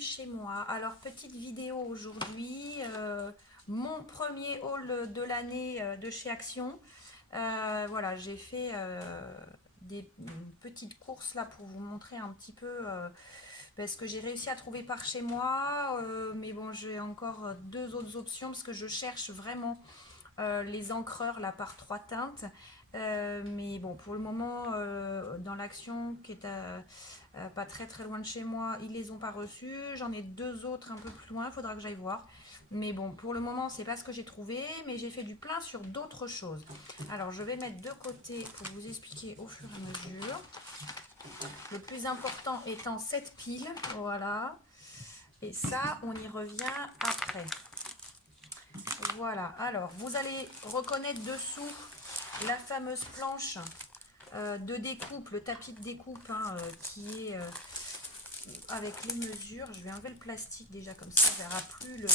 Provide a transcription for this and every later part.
chez moi. Alors, petite vidéo aujourd'hui, mon premier haul de l'année de chez Action. Voilà, j'ai fait une petite course là pour vous montrer un petit peu parce que j'ai réussi à trouver par chez moi. Mais bon, j'ai encore deux autres options parce que je cherche vraiment les encreurs là par trois teintes. Mais bon, pour le moment, dans l'Action qui est pas très très loin de chez moi, ils les ont pas reçus. J'en ai deux autres un peu plus loin, il faudra que j'aille voir. Mais bon, pour le moment, c'est pas ce que j'ai trouvé, mais j'ai fait du plein sur d'autres choses. Alors, je vais mettre de côté pour vous expliquer au fur et à mesure. Le plus important étant cette pile, voilà. Et ça, on y revient après. Voilà, alors vous allez reconnaître dessous la fameuse planche de découpe, le tapis de découpe hein, qui est avec les mesures. Je vais enlever le plastique déjà comme ça, on ne verra plus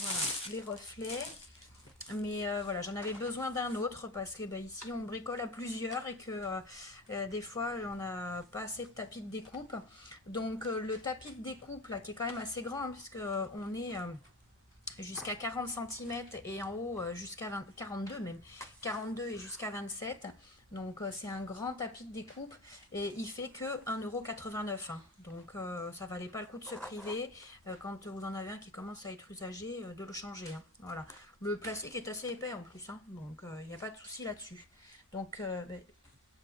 voilà, les reflets. Mais voilà, j'en avais besoin d'un autre parce que ici on bricole à plusieurs et que des fois on n'a pas assez de tapis de découpe. Donc le tapis de découpe là qui est quand même assez grand hein, puisque on est jusqu'à 40 cm et en haut jusqu'à 42 même, 42 et jusqu'à 27. Donc c'est un grand tapis de découpe et il fait que 1,89 €. Hein. Donc ça valait pas le coup de se priver quand vous en avez un qui commence à être usagé de le changer. Hein. Voilà. Le plastique est assez épais en plus, hein. Donc il n'y a pas de souci là-dessus. Donc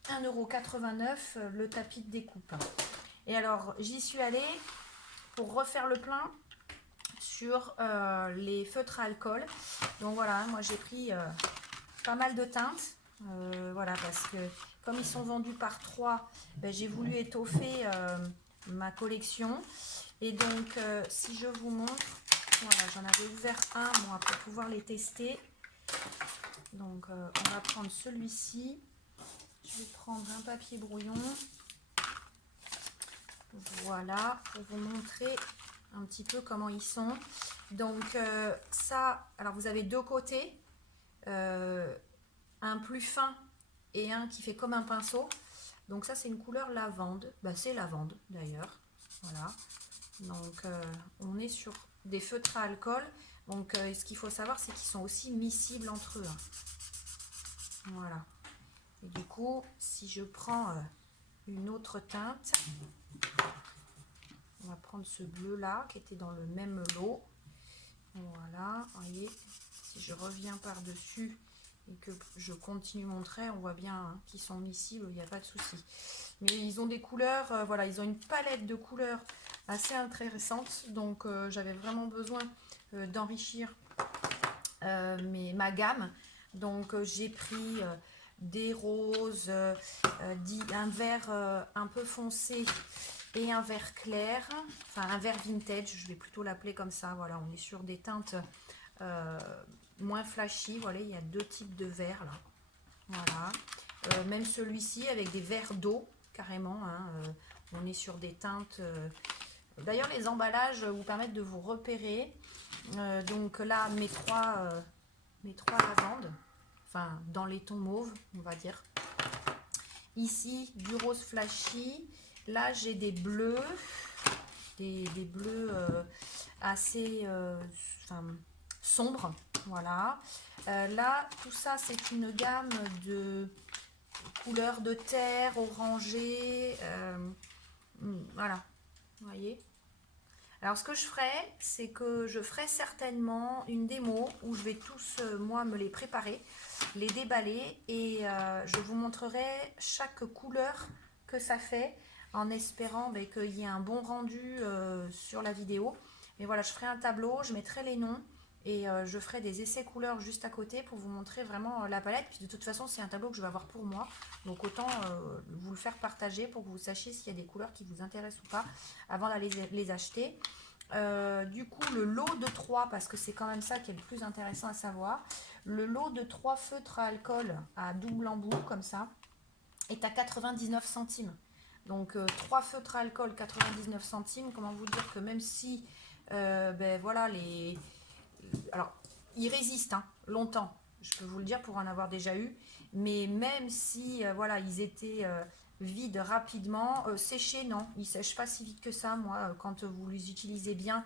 1,89 € le tapis de découpe. Et alors j'y suis allée pour refaire le plein sur les feutres à alcool. Donc voilà, moi j'ai pris pas mal de teintes. Voilà, parce que comme ils sont vendus par 3, j'ai voulu étoffer ma collection. Et donc, si je vous montre, voilà, j'en avais ouvert un moi, pour pouvoir les tester. Donc, on va prendre celui-ci. Je vais prendre un papier brouillon. Voilà, pour vous montrer un petit peu comment ils sont. Donc, ça, alors vous avez deux côtés. Un plus fin et un qui fait comme un pinceau. Donc ça c'est une couleur lavande, c'est lavande d'ailleurs, voilà. Donc on est sur des feutres à alcool. Donc ce qu'il faut savoir c'est qu'ils sont aussi miscibles entre eux, hein. Voilà. Et du coup si je prends une autre teinte, on va prendre ce bleu là qui était dans le même lot. Voilà, vous voyez, si je reviens par dessus et que je continue mon trait, on voit bien hein, qu'ils sont miscibles, il n'y a pas de souci. Mais ils ont des couleurs, voilà, ils ont une palette de couleurs assez intéressante, donc j'avais vraiment besoin d'enrichir ma gamme. Donc j'ai pris des roses, un vert un peu foncé et un vert clair, enfin un vert vintage, je vais plutôt l'appeler comme ça. Voilà, on est sur des teintes moins flashy. Voilà, il y a deux types de verts là. Voilà, même celui-ci avec des verres d'eau carrément. Hein, on est sur des teintes. D'ailleurs, les emballages vous permettent de vous repérer. Donc là, mes trois lavandes, enfin dans les tons mauves, on va dire. Ici, du rose flashy. Là, j'ai des bleus, des bleus assez sombres. Voilà. Là, tout ça, c'est une gamme de couleurs de terre, orangé. Voilà, vous voyez. Alors, ce que je ferai, c'est que je ferai certainement une démo où je vais tous, moi, me les préparer, les déballer et je vous montrerai chaque couleur que ça fait en espérant qu'il y ait un bon rendu sur la vidéo. Mais voilà, je ferai un tableau, je mettrai les noms et je ferai des essais couleurs juste à côté pour vous montrer vraiment la palette. Puis de toute façon, c'est un tableau que je vais avoir pour moi. Donc autant vous le faire partager pour que vous sachiez s'il y a des couleurs qui vous intéressent ou pas avant d'aller les acheter. Du coup, le lot de 3, parce que c'est quand même ça qui est le plus intéressant à savoir, le lot de 3 feutres à alcool à double embout, comme ça, est à 99 centimes. Donc 3 feutres à alcool, 99 centimes. Comment vous dire que même si, voilà, alors, ils résistent hein, longtemps, je peux vous le dire pour en avoir déjà eu, mais même si, voilà, ils étaient vide rapidement. Sécher, non, ils ne sèchent pas si vite que ça. Moi, quand vous les utilisez bien,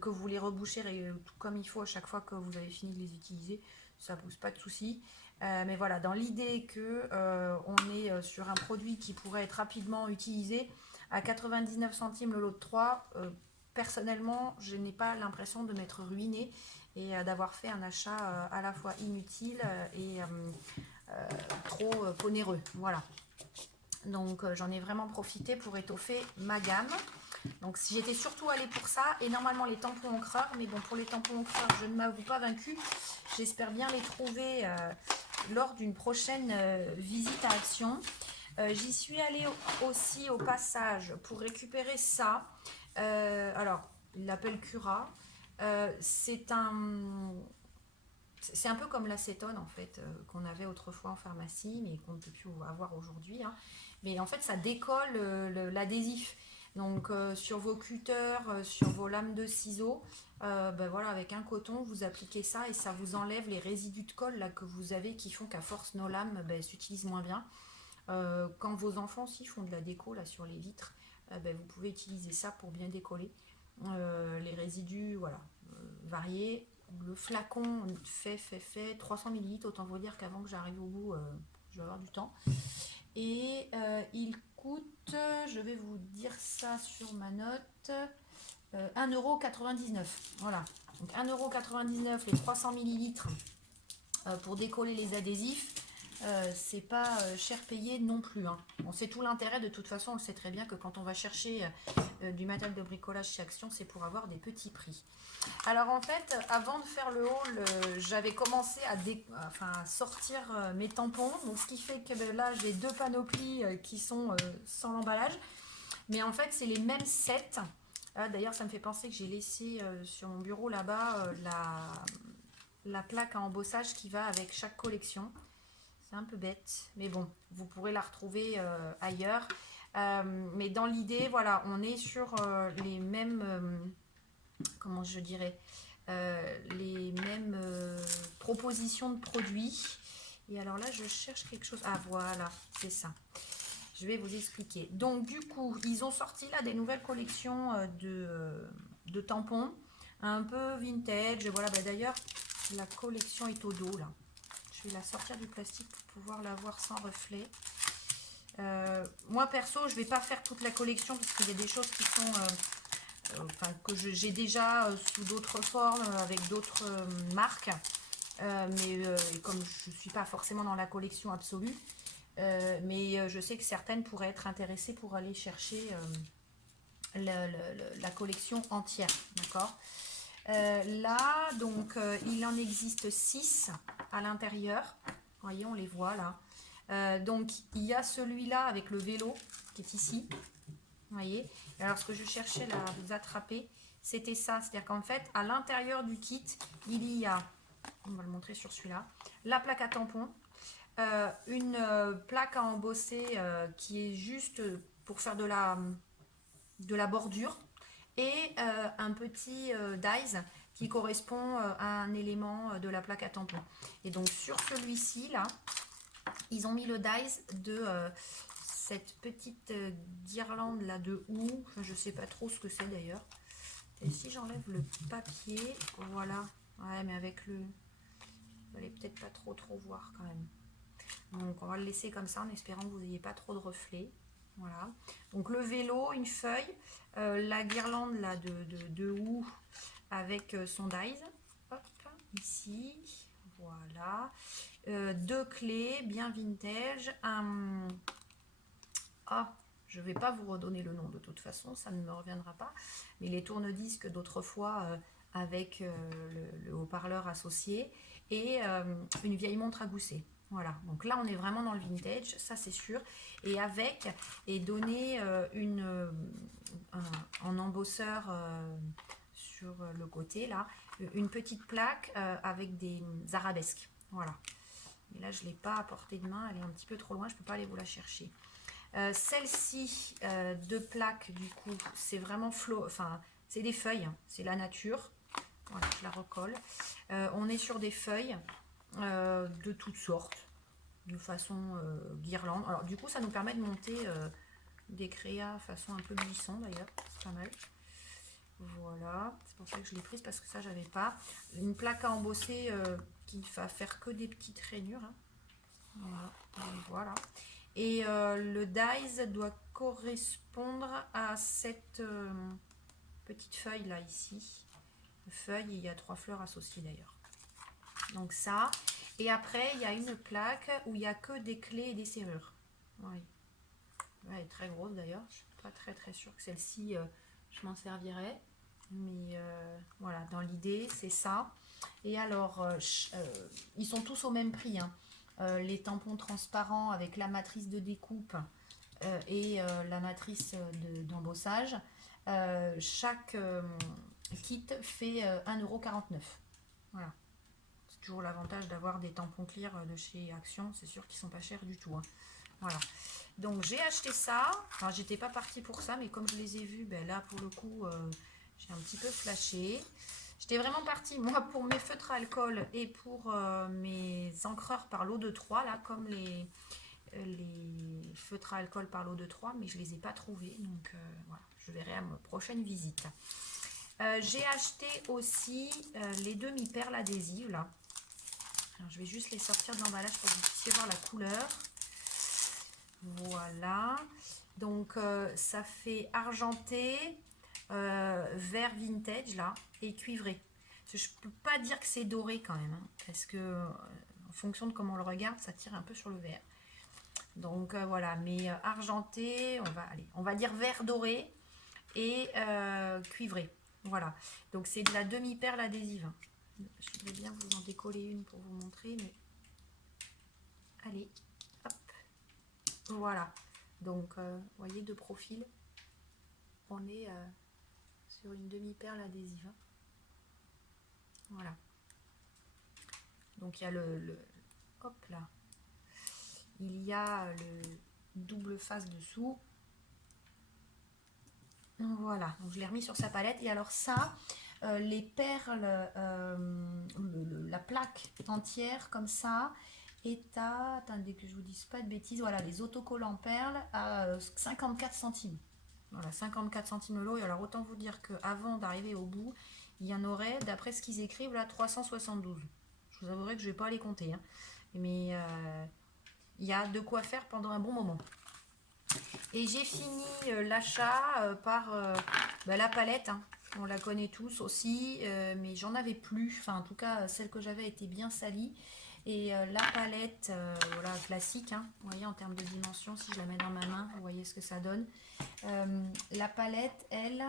que vous les rebouchez tout comme il faut à chaque fois que vous avez fini de les utiliser, ça pose pas de soucis. Mais voilà, dans l'idée que on est sur un produit qui pourrait être rapidement utilisé, à 99 centimes le lot de 3, personnellement, je n'ai pas l'impression de m'être ruinée et d'avoir fait un achat à la fois inutile et trop onéreux. Voilà. Donc j'en ai vraiment profité pour étoffer ma gamme. Donc j'étais surtout allée pour ça. Et normalement les tampons encreurs, mais bon, pour les tampons encreurs, je ne m'avoue pas vaincue. J'espère bien les trouver lors d'une prochaine visite à Action. J'y suis allée aussi au passage pour récupérer ça. Alors, il l'appelle Cura. C'est un peu comme l'acétone en fait qu'on avait autrefois en pharmacie, mais qu'on ne peut plus avoir aujourd'hui. Hein. Mais en fait, ça décolle l'adhésif. Donc sur vos cutters, sur vos lames de ciseaux, ben voilà, avec un coton, vous appliquez ça et ça vous enlève les résidus de colle là, que vous avez qui font qu'à force nos lames s'utilisent moins bien. Quand vos enfants aussi font de la déco là, sur les vitres, vous pouvez utiliser ça pour bien décoller. Les résidus, voilà, variés. Le flacon fait 300 ml. Autant vous dire qu'avant que j'arrive au bout, je vais avoir du temps. Et il coûte, je vais vous dire ça sur ma note, 1,99 €. Voilà. Donc 1,99 € les 300 ml pour décoller les adhésifs. C'est pas cher payé non plus. Hein. Bon, c'est tout l'intérêt, de toute façon, on le sait très bien que quand on va chercher du matériel de bricolage chez Action, c'est pour avoir des petits prix. Alors en fait, avant de faire le haul, j'avais commencé à sortir mes tampons. Donc ce qui fait que là, j'ai 2 panoplies qui sont sans l'emballage. Mais en fait, c'est les mêmes sets. D'ailleurs, ça me fait penser que j'ai laissé sur mon bureau là-bas la plaque à embossage qui va avec chaque collection. C'est un peu bête, mais bon, vous pourrez la retrouver ailleurs. Mais dans l'idée, voilà, on est sur les mêmes, comment je dirais, les mêmes propositions de produits. Et alors là, je cherche quelque chose. Ah voilà, c'est ça. Je vais vous expliquer. Donc du coup, ils ont sorti là des nouvelles collections de tampons, un peu vintage. Voilà, d'ailleurs, la collection est au dos là. Je vais la sortir du plastique pour pouvoir la voir sans reflet. Moi perso, je ne vais pas faire toute la collection parce qu'il y a des choses qui sont que j'ai déjà sous d'autres formes avec d'autres marques. Mais comme je ne suis pas forcément dans la collection absolue, mais je sais que certaines pourraient être intéressées pour aller chercher la collection entière. D'accord. Là, donc, il en existe 6 à l'intérieur. Vous voyez, on les voit là. Donc, il y a celui-là avec le vélo qui est ici. Vous voyez. Et alors, ce que je cherchais là à vous attraper, c'était ça. C'est-à-dire qu'en fait, à l'intérieur du kit, il y a, on va le montrer sur celui-là, la plaque à tampon, une plaque à embosser qui est juste pour faire de la bordure, et un petit dies qui correspond à un élément de la plaque à tampon. Et donc sur celui-ci là, ils ont mis le dies de cette petite guirlande là de houx. Enfin, je sais pas trop ce que c'est d'ailleurs. Et si j'enlève le papier, voilà. Ouais, mais avec le, vous allez peut-être pas trop voir quand même. Donc on va le laisser comme ça en espérant que vous n'ayez pas trop de reflets. Voilà. Donc le vélo, une feuille, la guirlande là de houx avec son dies. Hop, ici. Voilà. 2 clés bien vintage. Je ne vais pas vous redonner le nom de toute façon, ça ne me reviendra pas. Mais les tourne-disques d'autrefois avec le haut-parleur associé et une vieille montre à gousset. Voilà, donc là on est vraiment dans le vintage, ça c'est sûr. Et avec, et donner en embosseur sur le côté là, une petite plaque avec des arabesques. Voilà. Et là je ne l'ai pas à portée de main, elle est un petit peu trop loin, je ne peux pas aller vous la chercher. Celle-ci de plaques, du coup, c'est vraiment c'est des feuilles, hein, c'est la nature. Voilà, je la recolle. On est sur des feuilles de toutes sortes. de façon guirlande. Alors du coup ça nous permet de monter des créas façon un peu buisson d'ailleurs, c'est pas mal. Voilà, c'est pour ça que je l'ai prise parce que ça j'avais pas. Une plaque à embosser qui va faire que des petites rainures. Hein. Voilà. Voilà. Et le dies doit correspondre à cette petite feuille là ici. Feuille, il y a 3 fleurs associées d'ailleurs. Donc ça. Et après, il y a une plaque où il n'y a que des clés et des serrures. Oui. Elle est très grosse d'ailleurs. Je ne suis pas très sûre que celle-ci, je m'en servirai. Mais voilà, dans l'idée, c'est ça. Et alors, ils sont tous au même prix. Hein. Les tampons transparents avec la matrice de découpe et la matrice d'embossage. Chaque kit fait 1,49 €. Voilà. C'est toujours l'avantage d'avoir des tampons clear de chez Action. C'est sûr qu'ils sont pas chers du tout. Hein. Voilà. Donc j'ai acheté ça. Enfin, j'étais pas partie pour ça, mais comme je les ai vus, ben là pour le coup, j'ai un petit peu flashé. J'étais vraiment partie, moi, pour mes feutres à alcool et pour mes encreurs par l'eau de 3, là, comme les feutres à alcool par l'eau de 3, mais je les ai pas trouvés. Donc voilà, je verrai à ma prochaine visite. J'ai acheté aussi les demi-perles adhésives, là. Alors, je vais juste les sortir de l'emballage pour que vous puissiez voir la couleur. Voilà. Donc, ça fait argenté, vert vintage, là, et cuivré. Je ne peux pas dire que c'est doré quand même, hein, parce que en fonction de comment on le regarde, ça tire un peu sur le vert. Donc, voilà, mais argenté, on va dire vert doré et cuivré. Voilà. Donc, c'est de la demi-perle adhésive. Je vais bien vous en décoller une pour vous montrer, mais allez, hop, voilà. Donc, vous voyez, de profil, on est sur une demi-perle adhésive. Voilà. Donc, il y a hop là, il y a le double face dessous. Voilà, donc je l'ai remis sur sa palette. Et alors ça, les perles, la plaque entière comme ça est à, attendez que je vous dise pas de bêtises, voilà, les autocollants perles à 54 centimes. Voilà, 54 centimes l'eau. Et alors autant vous dire qu'avant d'arriver au bout, il y en aurait, d'après ce qu'ils écrivent, là, 372. Je vous avouerai que je ne vais pas les compter. Hein. Mais il y a de quoi faire pendant un bon moment. Et j'ai fini l'achat par la palette. Hein. On la connaît tous aussi, mais j'en avais plus. Enfin, en tout cas, celle que j'avais était bien salie. Et la palette, voilà, classique, hein. Vous voyez, en termes de dimension, si je la mets dans ma main, vous voyez ce que ça donne. La palette, elle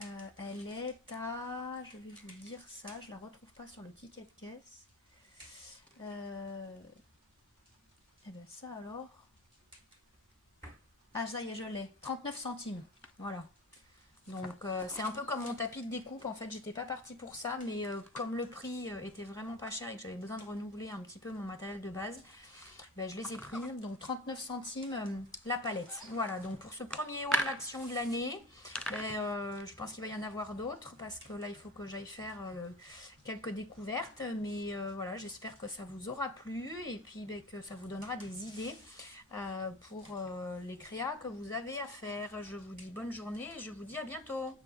est à, je vais vous dire ça, je la retrouve pas sur le ticket de caisse. Et bien ça alors... Ah ça y est, je l'ai. 39 centimes. Voilà. Donc c'est un peu comme mon tapis de découpe. En fait, j'étais pas partie pour ça, mais comme le prix était vraiment pas cher et que j'avais besoin de renouveler un petit peu mon matériel de base, ben, je les ai pris. Donc 39 centimes la palette. Voilà, donc pour ce premier haul d'action de l'année, ben, je pense qu'il va y en avoir d'autres parce que là, il faut que j'aille faire quelques découvertes. Mais voilà, j'espère que ça vous aura plu et puis ben, que ça vous donnera des idées pour les créas que vous avez à faire. Je vous dis bonne journée et je vous dis à bientôt.